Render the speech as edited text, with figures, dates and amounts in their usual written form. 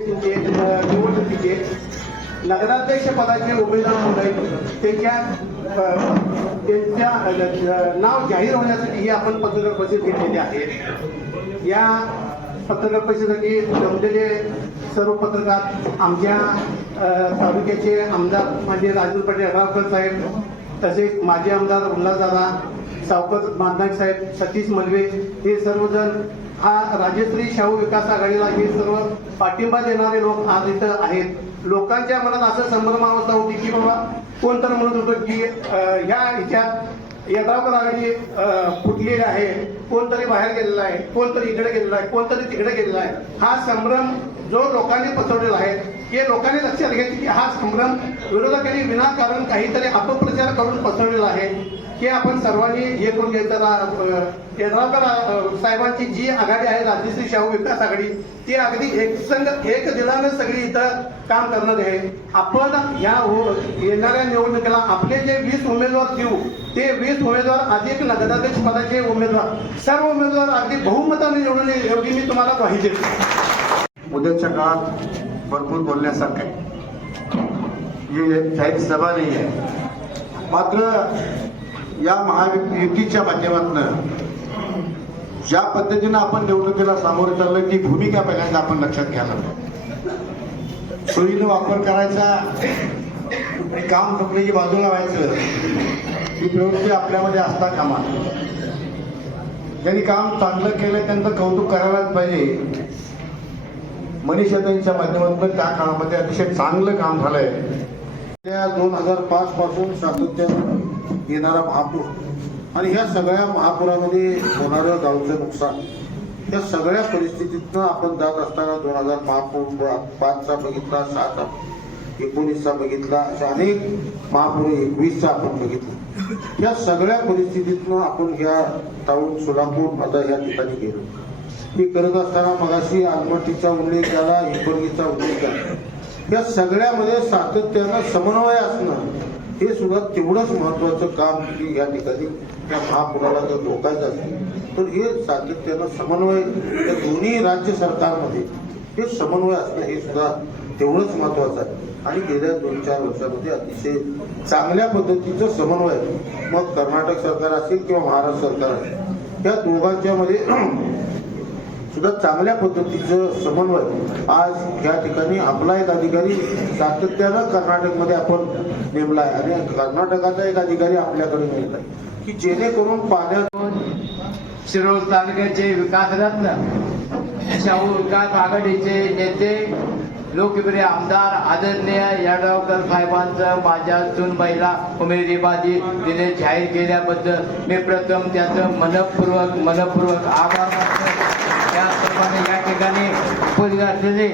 निवडणुकीचे नगराध्यक्ष पदाचे उमेदवार त्यांच्या नाव जाहीर होण्यासाठी ही आपण पत्रकार परिषद घेतलेली आहे। या पत्रकार परिषदेसाठी जमलेले सर्व पत्रकार आमच्या तालुक्याचे आमदार म्हणजे राजू पाटील अडरावकर साहेब, तसेच माजी आमदार उल्हासदादा सावकर मांदाक साहेब, सतीश मलवे, हे सर्वजण हा राजश्री शाहू विकास आघाडीला हे सर्व पाठिंबा देणारे लोक आज इथं आहेत। लोकांच्या मनात असं संभ्रमावस्था होती की बाबा कोण तर म्हणत होतं की ह्या ह्याच्यात यड्रावकर आघाडी फुटलेली आहे, कोणतरी बाहेर गेलेला आहे, कोणतरी इकडे गेलेला आहे, कोणतरी तिकडे गेलेला आहे। हा संभ्रम जो लोकांनी पसरवलेला आहे हे लोकांनी लक्षात घेतले की हा संभ्रम विरोधकांनी विनाकारण काहीतरी अपप्रचार करून पसरवलेला आहे की आपण सर्वांनी हे करून घ्यायचं। यड्रावकर साहेबांची जी आघाडी आहे राजश्री शाहू विकास आघाडी, ती अगदी एक दिलानं सगळी इथं काम करणार आहे। आपण या येणाऱ्या निवडणुकीला आपले जे 20 उमेदवार देऊ, ते 20 उमेदवार अधिक नगराध्यक्ष पदाचे उमेदवार सर्व उमेदवार अगदी बहुमताने निवडून एवढी मी तुम्हाला ग्वाही देतो। उद्याच्या काळात भरपूर बोलण्यासारखं आहे, हे जाहीर सभा नाही आहे, मात्र या महायुतीच्या माध्यमातून ज्या पद्धतीनं आपण निवडणुकीला सामोरे चाललोय ती भूमिका पहिल्यांदा आपण लक्षात घ्यायला हवी। सोयीनं वापर करायचा आणि काम संपले की बाजूला व्हायचं ही प्रवृत्ती आपल्यामध्ये असता कामा नये। ज्यांनी काम चांगलं केलं त्यांचं कौतुक करायलाच पाहिजे। मनीषाताईंच्या माध्यमातून त्या काळामध्ये अतिशय चांगलं काम झालंय। 2005 पासून सातत्यानं येणारा महापूर आणि ह्या सगळ्या महापुरामध्ये होणारं गावचं नुकसान, या सगळ्या परिस्थितीतनं आपण जात असताना 2005चा बघितला, 6चा, 19चा बघितला, अशा अनेक महापूर 21चा आपण बघितलं। या सगळ्या परिस्थितीतनं आपण ह्या टाऊन सोलापूर आता ह्या ठिकाणी गेलो। हे करत असताना मगाशी आलमट्टीचा उल्लेख झाला, हिंबर्गीचा उल्लेख झाला। या सगळ्यामध्ये सातत्यानं समन्वय असणं हे सुद्धा तेवढंच महत्वाचं काम की या ठिकाणी त्या महापुराला जर रोखायचं असेल तर हे सातत्यानं समन्वय या दोन्ही राज्य सरकारमध्ये हे समन्वय असणं हे सुद्धा तेवढंच महत्वाचं आहे। आणि गेल्या 2-4 वर्षामध्ये अतिशय चांगल्या पद्धतीचं समन्वय, मग कर्नाटक सरकार असेल किंवा महाराष्ट्र सरकार असेल, या दोघांच्या मध्ये सुद्धा चांगल्या पद्धतीचं समन्वय आज या ठिकाणी आपला एक अधिकारी सातत्यानं कर्नाटकमध्ये आपण नेमला आहे आणि कर्नाटकाचा एक अधिकारी आपल्याकडे नेमला आहे की जेणेकरून पाण्यात शिरोळ तालुक्याचे विकासरत्न शाहू विकास आघाडीचे नेते लोकप्रिय आमदार आदरणीय यड्रावकर साहेबांचं माझ्या सुनबाईला उमेदवारी दिले जाहीर केल्याबद्दल मी प्रथम त्याचं मनपूर्वक आभार मानतो। त्याचप्रमाणे या ठिकाणी उपस्थित असलेले